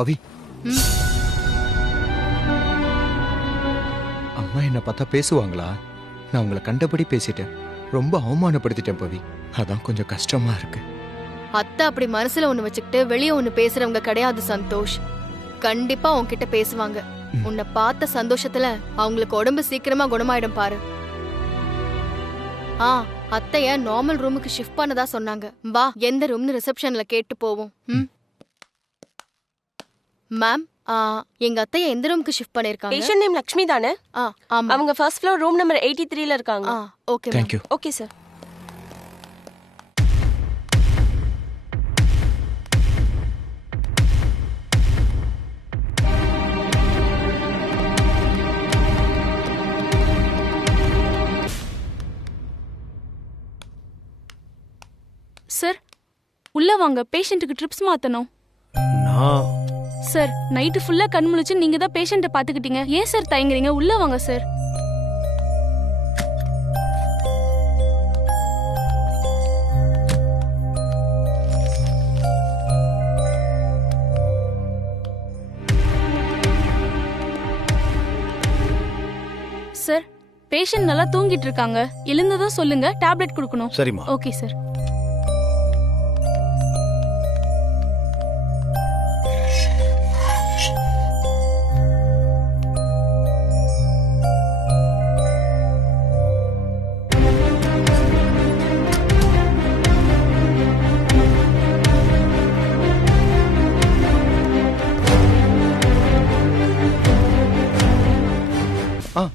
பவி, அம்மா என்ன பார்த்தா பேசுவாங்களா? நான் உங்களை கண்டபடி பேசிட்டேன். ரொம்ப அவமானப்படுத்திட்டேன் பவி. அதான் கொஞ்சம் கஷ்டமா இருக்கு. அத்தை அப்படி மனசுல ஒண்ணு வச்சுக்கிட்டு வெளியே ஒண்ணு பேசுறவங்க கிடையாது சந்தோஷ். கண்டிப்பா உன்கிட்ட பேசுவாங்க. உன்னை பார்த்த சந்தோஷத்துல அவங்களுக்கு உடம்பு சீக்கிரமா குணமாயிடும் பாரு. அத்தைய நார்மல் ரூமுக்கு ஷிஃப்ட் பண்ணதா சொன்னாங்க. வா, எந்த ரூம்னு ரிசப்ஷன்ல கேட்டு போவோம். மேம், எங்க அத்தைய எந்த ரூமுக்கு ஷிஃப்ட் பண்ணிருக்காங்க? பேஷண்ட் நேம் லக்ஷ்மி தானே? ஆமா. அவங்க ஃபர்ஸ்ட் ஃப்ளோர் ரூம் நம்பர் 83ல இருக்காங்க. Okay. Thank you. Okay sir. Sir உள்ள வாங்க, பேஷண்ட்டுக்கு ட்ரிப்ஸ் மாத்தணும். சார் நைட்டு ஃபுல்லா கண் முழிச்சு நீங்க தான் பேஷண்ட்டை பாத்துக்கிட்டீங்க. ஏன் சார் தயங்குறீங்க? உள்ள வாங்க சார். சார் பேஷண்ட் நல்லா தூங்கிட்டு இருக்காங்க. எழுந்ததும் சொல்லுங்க, டேப்லெட் கொடுக்கணும். சரிம்மா. Okay sir.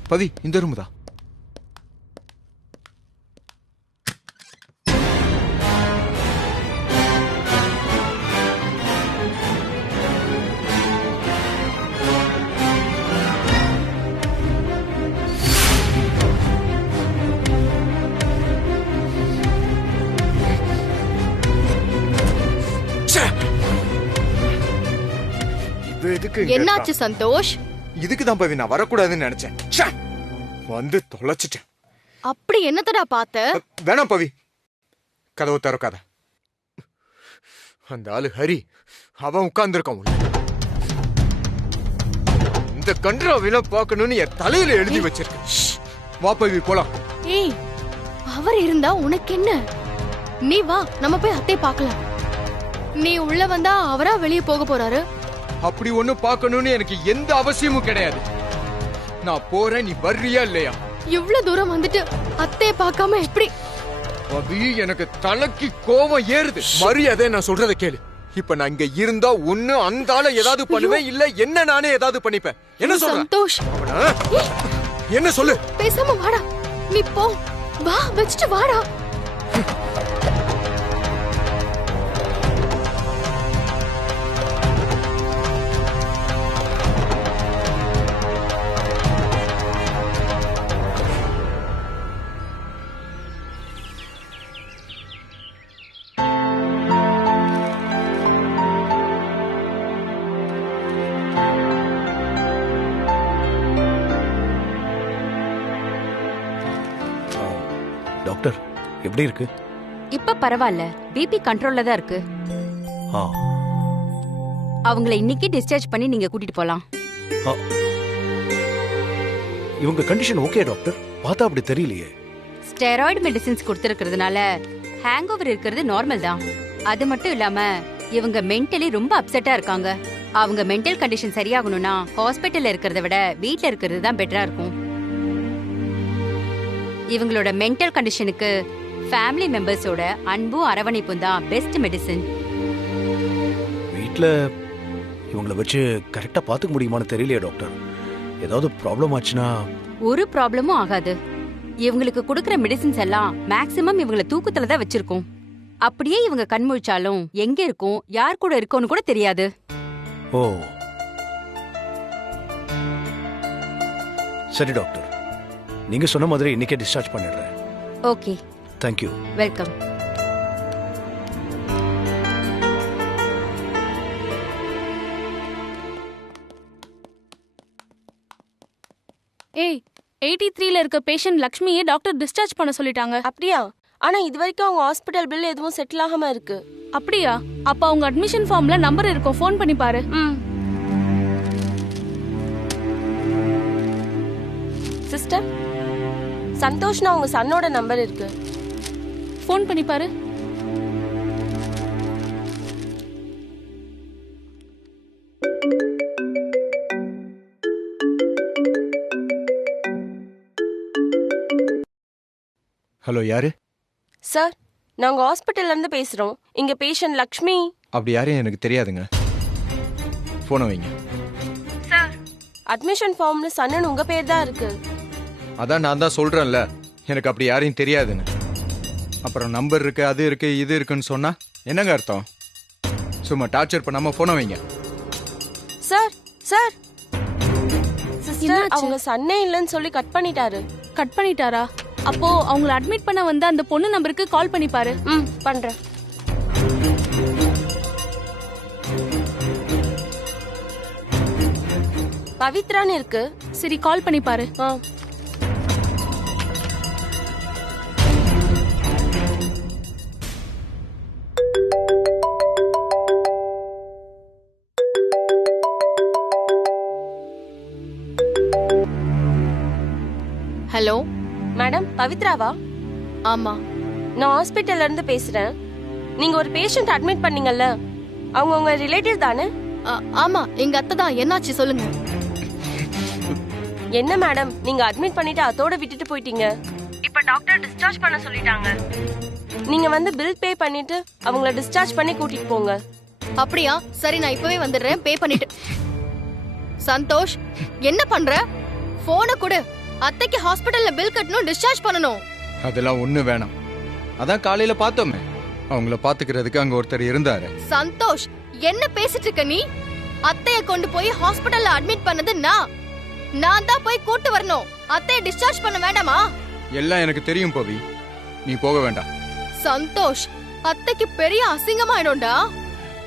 பவி, இந்த ரூம் தான். என்னாச்சு சந்தோஷ்? இதுக்குதான் பவி நான் வரக்கூடாதுன்னு நினைச்சேன். வந்து தொலைச்சிட்டேன். அப்படி என்னத்தடா பார்த்த? வேணாம் பவி, கதவு திறக்காத. அந்த ஆளு ஹரி, அவன் உட்கார்ந்துருக்கான் உள்ள. இந்த கன்றாவில பார்க்கணும்னு என் தலையில எழுதி வச்சிருக்கேன். வா பவி, போலாம். ஏய், அவர் இருந்தா உனக்கு என்ன? நீ வா, நம்ம போய் அத்தை பார்க்கலாம். நீ உள்ள வந்தா அவரா வெளியே போக போறாரு. அப்படி ஒண்ணு பார்க்கணும்னு எனக்கு எந்த அவசியமும் கிடையாது. நான் போறேன், நீ வர்றியா இல்லையா? இவ்வளவு தூரம் வந்துட்டு அத்தைய பார்க்காம எப்படி? பவி, எனக்கு தலைக்கு கோவம் ஏறுது. மரியாதை நான் சொல்றத கேளு. இப்ப நான் இங்க இருந்தா ஒண்ணு அந்த ஆளை ஏதாவது பண்ணுவேன், இல்ல என்ன நானே ஏதாவது பண்ணிப்பேன். என்ன சொல்ற சந்தோஷ்? என்ன சொல்லு? பேசாம வாடா. நீ போ, வா, வச்சுட்டு வாடா. டாக்டர் எப்படி இருக்கு? இப்ப பரவாயில்ல, பிபி கண்ட்ரோல்ல தான் இருக்கு. அவங்கள இன்னைக்கு டிஸ்சார்ஜ் பண்ணி நீங்க கூட்டிட்டு போலாம். இவங்க கண்டிஷன் ஓகே டாக்டர்? பார்த்தா அப்படி தெரியலையே. ஸ்டெராய்டு மெடிசின்ஸ் கொடுத்திருக்கிறதுனால ஹேங் ஓவர் இருக்கிறது நார்மல் தான். அது மட்டும் இல்லாம இவங்க மென்டலி ரொம்ப அப்செட்டா இருக்காங்க. அவங்க மென்டல் கண்டிஷன் சரியாகணும்னா ஹாஸ்பிட்டல்ல இருக்கிறத விட வீட்ல இருக்கிறது தான் பெட்டரா இருக்கும். இவங்களோட மென்டல் கண்டிஷனுக்கு ஃபேமிலி மெம்பர்ஸோட அன்பும் அரவணைப்பும் தான் பெஸ்ட் மெடிசன். வீட்ல இவங்களை வச்சு கரெக்டா பாத்துக்க முடியுமான்னு தெரியலையே டாக்டர். ஏதாவது ப்ராப்ளம் ஆச்சுன்னா? ஒரு ப்ராப்ளமும் ஆகாது. இவங்களுக்கு கொடுக்கிற மெடிசின்ஸ் எல்லாம் மேக்ஸிமம் இவங்களை தூக்கத்துல தான் வச்சிருக்கோம். அப்படியே இவங்க கண் முழிச்சாலும் எங்க இருக்கும், யார் கூட இருக்கோன்னு கூட தெரியாது. ஓ சரி டாக்டர், நீங்க சொன்ன மாதிரி இன்னைக்கே டிஸ்சார்ஜ் பண்ணிடுறேன். Okay, thank you. வெல்கம். ஏய், 83ல இருக்க பேஷண்ட் லக்ஷ்மியை டாக்டர் டிஸ்சார்ஜ் பண்ண சொல்லிட்டாங்க. அப்படியா? ஆனா இது வரைக்கும் அவங்க ஹாஸ்பிடல் பில் எதுவும் செட்டில் ஆகாம இருக்கு. அப்படியா? அப்ப அவங்க அட்மிஷன் ஃபார்ம்ல நம்பர் இருக்கும், ஃபோன் பண்ணி பாரு. சிஸ்டர், சந்தோஷ்னா உங்க சன்னோட நம்பர் இருக்கு. ஃபோன் பண்ணி பாரு. ஹலோ, யாரு? சார், நாங்க ஹாஸ்பிட்டல்ல இருந்து பேசுறோம். இங்க பேஷண்ட் லக்ஷ்மி. அப்படி யாரையும் எனக்கு தெரியாதுங்க. போனை வைங்க. சார், அட்மிஷன் ஃபார்ம்ல சன்னன் உங்க பேர் தான் இருக்கு. அதான் நான் தான் சொல்றேன்ல, எனக்கு அப்படி யாரையும் தெரியாதுன்னு. அப்புறம் நம்பர் இருக்கு, அது இருக்கு, இது இருக்குன்னு சொன்னா என்னங்க அர்த்தம்? சும்மா டார்ச்சர் பண்ணாம போனை வைங்க. சார் சார் சிஸ்டர், என்னாச்சு? அவங்க சன்னே இல்லைன்னு சொல்லி கட் பண்ணிட்டாரு. கட் பண்ணிட்டாரா? அப்போ அவங்கள அட்மிட் பண்ண வந்த அந்த பொண்ணு நம்பருக்கு கால் பண்ணி பாரு. பண்றேன். பவித்ரான்னு இருக்கு. சரி, கால் பண்ணி பாரு. ஹலோ மேடம், பவித்ராவா? ஆமா, நான் ஹாஸ்பிட்டல்ல இருந்து பேசுறேன். நீங்க ஒரு பேஷண்ட் அட்மிட் பண்ணீங்கல்ல, அவங்க உங்க ரிலேட்டிவ் தானே? ஆமா, எங்க அத்தை தான். என்னாச்சு சொல்லுங்க. என்ன மேடம், நீங்க அட்மிட் பண்ணிட்டு அதோட விட்டுட்டு போயிட்டீங்க. இப்ப டாக்டர் டிஸ்சார்ஜ் பண்ண சொல்லிட்டாங்க. நீங்க வந்து பில் பே பண்ணிட்டு அவங்கள டிஸ்சார்ஜ் பண்ணி கூட்டிட்டு போங்க. அப்படியா? சரி, நான் இப்பவே வந்துடுறேன். பே பண்ணிட்டு. சந்தோஷ், என்ன பண்ற? போனை கொடு. அத்தைக்கு ஹாஸ்பிடல்ல பில் கட்டணும், டிஸ்சார்ஜ் பண்ணணும். அதெல்லாம் ஒண்ணு வேணாம். அதான் காலையில பார்த்தோமே, அவங்கள பாத்துக்கிறதுக்கு அங்க ஒருத்தர் இருந்தாரு. சந்தோஷ், என்ன பேசிட்டு இருக்க நீ? அத்தைய கொண்டு போய் ஹாஸ்பிடல்ல அட்மிட் பண்ணது நான் தான் போய் கூட்டு வரணும். அத்தைய டிஸ்சார்ஜ் பண்ண வேண்டாமா? எல்லாம் எனக்கு தெரியும் பவி, நீ போக வேண்டாம். சந்தோஷ், அத்தைக்கு பெரிய அசிங்கமாயிடும்டா.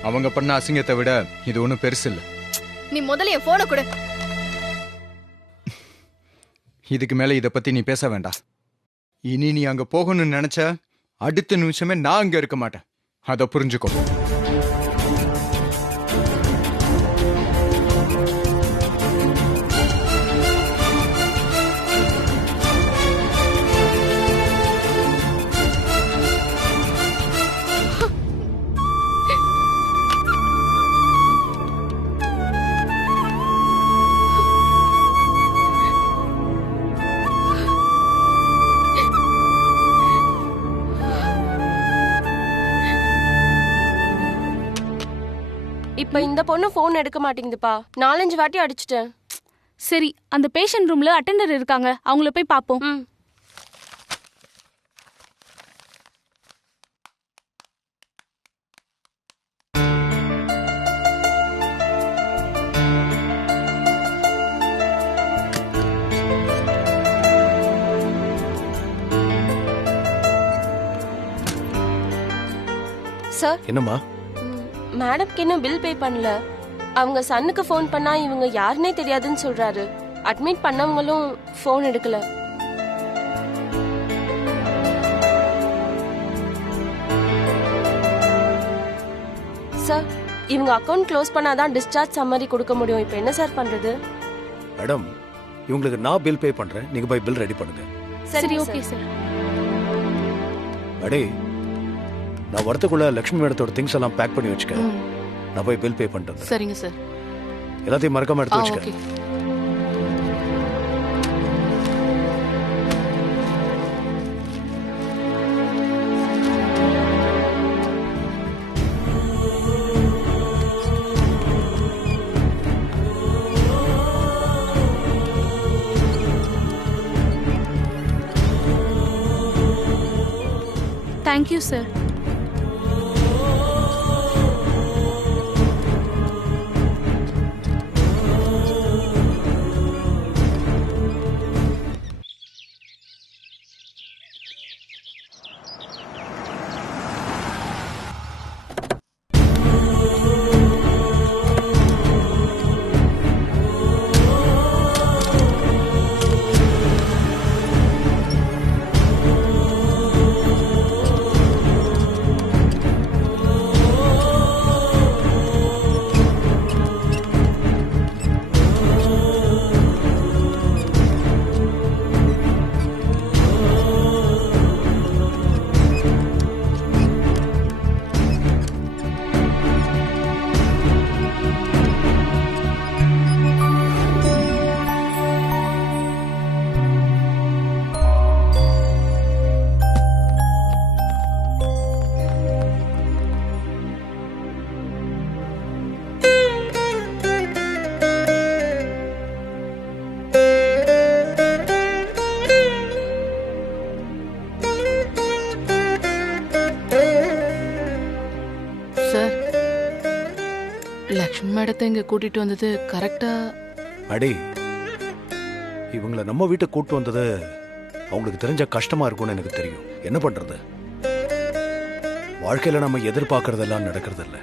அவங்க பண்ண அசிங்கத்தை விட இது ஒண்ணும் பெருசு இல்ல. நீ முதல்ல என் போனை கொடு. இதுக்கு மேல இத பத்தி நீ பேச வேண்டாம். இனி நீ அங்க போகணும்னு நினைச்ச அடுத்த நிமிஷமே நான் அங்க இருக்க மாட்டேன். அத புரிஞ்சுக்கோ. இப்ப இந்த பொண்ணு போன் எடுக்க மாட்டேங்குதுப்பா. 4-5 வாட்டி அடிச்சிட்டேன். சரி, அந்த பேஷண்ட் ரூம்ல அட்டெண்டர் இருக்காங்க, அவங்கள போய் பாப்போம். சார், என்னம்மா? மேடம்க்கு இன்னும் பில் பே பண்ணல. அவங்க சன்னுக்கு ஃபோன் பண்ணா இவங்க யாருன்னே தெரியாதுன்னு சொல்றாரு. அட்மிட் பண்ணவங்களும் ஃபோன் எடுக்கல. சார், இவங்க அக்கவுண்ட் க்ளோஸ் பண்ணாதான் டிஸ்சார்ஜ் சம்மரி கொடுக்க முடியும். இப்போ என்ன சார் பண்றது? மேடம், இவங்களுக்கு நான் பில் பே பண்றேன், நீங்க போய் பில் ரெடி பண்ணுங்க. சரி, ஓகே சார். அடே, நான் வரத்துக்குள்ள லட்சுமி மேடத்தோட திங்ஸ் எல்லாம் பேக் பண்ணி வச்சுக்க. நான் போய் பில் பே பண்ணிட்டு சரிங்க சார். எல்லாத்தையும் மறக்காம எடுத்து வச்சுக்க. ஓகே. Thank you sir. பார்த்து இங்க கூட்டிட்டு வந்தது கரெக்டா? அடி, இவங்கள நம்ம வீட்டை கூட்டு வந்தது அவங்களுக்கு தெரிஞ்ச கஷ்டமா இருக்கும்னு எனக்கு தெரியும். என்ன பண்றது? வாழ்க்கையில நம்ம எதிர்பார்க்கறதெல்லாம் நடக்கிறது இல்ல.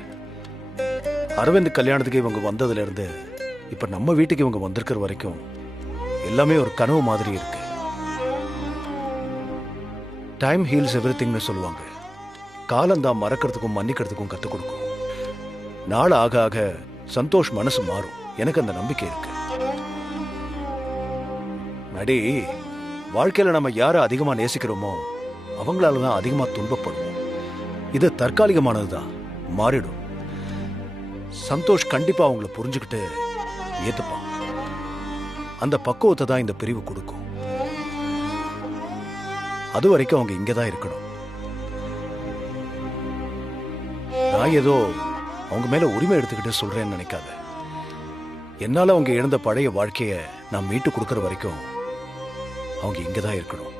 அரவிந்த் கல்யாணத்துக்கு இவங்க வந்ததுல இருந்து இப்ப நம்ம வீட்டுக்கு இவங்க வந்திருக்கிற வரைக்கும் எல்லாமே ஒரு கனவு மாதிரி இருக்கு. டைம் ஹீல்ஸ் எவ்ரிதிங்னு சொல்லுவாங்க. காலம்தான் மறக்கிறதுக்கும் மன்னிக்கிறதுக்கும் கத்துக் கொடுக்கும். நாள் ஆக ஆக சந்தோஷ் மனசு மாறும். எனக்கு அந்த நம்பிக்கை இருக்கு. அடி, வாழ்க்கையில நம்ம யாரை அதிகமா நேசிக்கிறோமோ அவங்களால தான் அதிகமா துன்பப்படுவோம். இது தற்காலிகமானதுதான், மாறிடும். சந்தோஷ் கண்டிப்பா அவங்கள புரிஞ்சுக்கிட்டு ஏத்துப்பான். அந்த பக்குவத்தை தான் இந்த பிரிவு கொடுக்கும். அது வரைக்கும் அவங்க இங்கதான் இருக்கணும். நான் ஏதோ அவங்க மேல உரிமை எடுத்துக்கிட்டு சொல்றேன்னு நினைக்காத. என்னால அவங்க இழந்த பழைய வாழ்க்கைய நான் மீட்டு கொடுக்கற வரைக்கும் அவங்க இங்கதான் இருக்கணும்.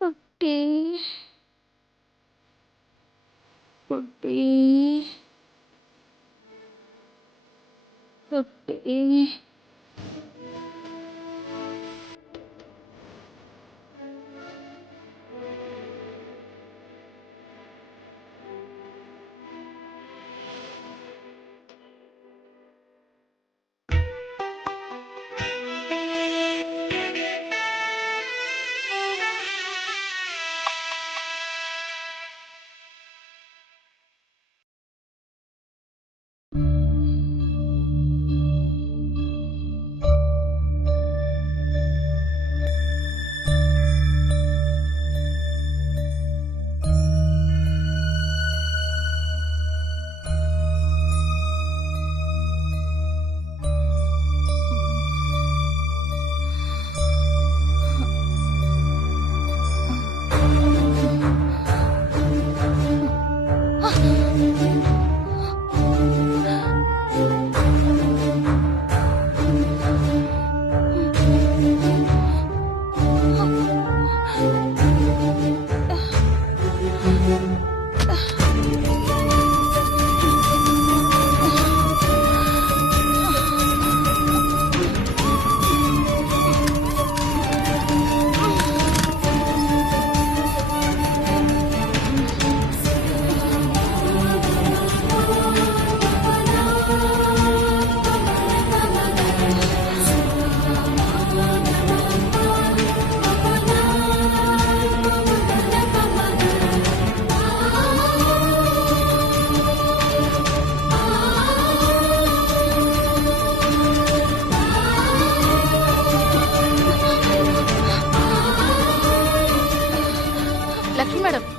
குட்டி குட்டி குட்டி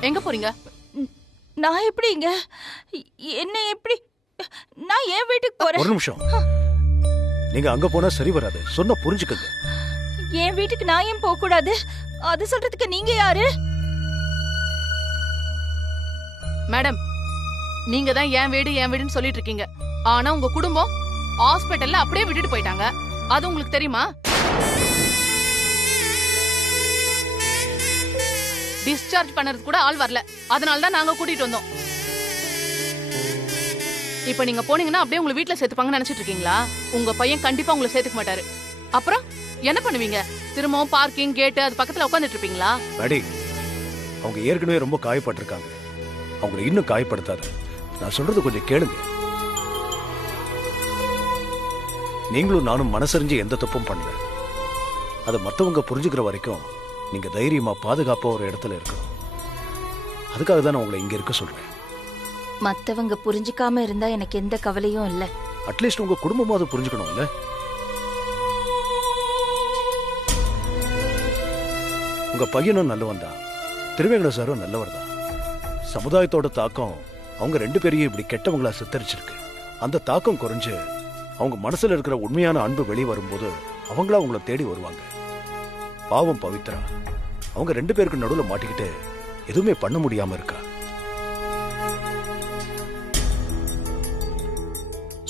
எங்க போறீங்க? நான் எப்படி இங்க என்ன எப்படி நான் என் வீட்டுக்கு போறேன். ஒரு நிமிஷம். நீங்க அங்க போனா சரி வராது. சொன்னா புரிஞ்சுக்கங்க. என் வீட்டுக்கு நான் ஏன் போக கூடாது? அது சொல்றதுக்கு நீங்க யாரு? மேடம், நீங்க தான் என் வீடுன்னு சொல்லிட்டு இருக்கீங்க. ஆனா உங்க குடும்பம் ஹாஸ்பிடல்ல அப்படியே விட்டுட்டு போயிட்டாங்க. அது உங்களுக்கு தெரியுமா? டிஸ்சார்ஜ் பண்ணறது கூட ஆள் வரல. அதனால தான் நாங்க கூட்டிட்டு வந்தோம். இப்ப நீங்க போனீங்கன்னா அப்படியே உங்களை வீட்ல சேர்த்துப்பாங்கன்னு நினைச்சிட்டு இருக்கீங்களா? உங்க பையன் கண்டிப்பா உங்களை சேர்த்துக்க மாட்டாரு. அப்புறம் என்ன பண்ணுவீங்க? திரும்பவும் பார்க்கிங் கேட் அது பக்கத்துல உட்காந்துட்டு இருப்பீங்களா? மேடி, அவங்க ஏற்கனவே ரொம்ப காயப்பட்டிருக்காங்க. அவங்களை இன்னும் காயப்படுத்தாது. நான் சொல்றது கொஞ்சம் கேளுங்க. நீங்களும் நானும் மனசறிஞ்சு எந்த தப்பும் பண்ணல. அதை மத்தவங்க புரிஞ்சுக்கிற வரைக்கும் நீங்க தைரியமா பாதுகாப்பா ஒரு இடத்துல இருக்கணும். அதுக்காக தான் நான் உங்களை இங்க இருக்க சொல்றேன். மத்தவங்க புரிஞ்சுக்காம இருந்தா எனக்கு எந்த கவலையும் இல்ல. அட்லீஸ்ட் உங்க குடும்பமும் அதை புரிஞ்சுக்கணும்ல. உங்க பையனும் நல்லவன் தான், திருவேங்கட சாரும் நல்லவர் தான். சமுதாயத்தோட தாக்கம் அவங்க 2 பேரையும் இப்படி கெட்டவங்களா சித்தரிச்சிருக்கு. அந்த தாக்கம் குறைஞ்சு அவங்க மனசுல இருக்கிற உண்மையான அன்பு வெளியே வரும்போது அவங்களா உங்களை தேடி வருவாங்க. பாவம் பவித்ரா அவங்க 2 பேருக்கு நடுவுல மாட்டிக்கிட்டு எதுவுமே பண்ண முடியாம இருக்கா.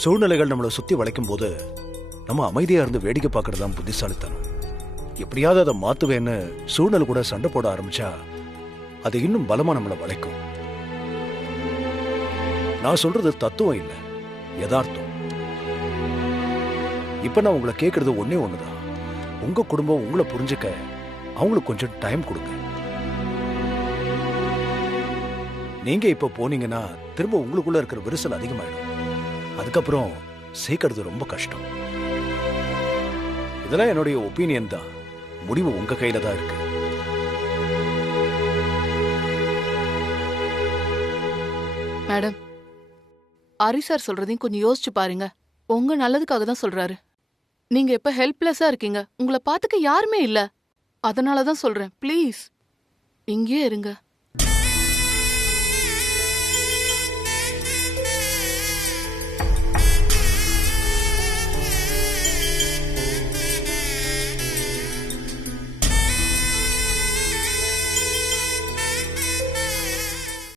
சூழ்நிலைகள் நம்மளை சுத்தி வளைக்கும் போது நம்ம அமைதியா இருந்து வேடிக்கை பார்க்கறது தான் புத்திசாலித்தனம். எப்படியாவது அதை மாத்துவேன்னு சூழ்நிலை கூட சண்டை போட ஆரம்பிச்சா அது இன்னும் பலமா நம்மளை வளைக்கும். நான் சொல்றது தத்துவம் இல்ல, யதார்த்தம். இப்ப நான் உங்களை கேட்கறது ஒன்னே ஒண்ணுதான். உங்க குடும்பம் உங்களை புரிஞ்சுக்க அவங்களுக்கு கொஞ்சம் டைம் கொடுங்க. நீங்க இப்ப போனீங்கன்னா திரும்ப உங்களுக்குள்ள இருக்கிற விரிசல் அதிகமாயிடும். அதுக்கப்புறம் சேர்க்கறது ரொம்ப கஷ்டம். இதெல்லாம் என்னுடைய ஒப்பீனியன் தான். முடிவு உங்க கையில தான் இருக்கு. மேடம், ஹரி சார் சொல்றதையும் கொஞ்சம் யோசிச்சு பாருங்க. உங்க நல்லதுக்காக தான் சொல்றாரு. நீங்க இப்ப ஹெல்ப்லெஸ்ஸா இருக்கீங்க. உங்களை பாத்துக்க யாருமே இல்ல. அதனாலதான் சொல்றேன், ப்ளீஸ் இங்கேயே இருங்க.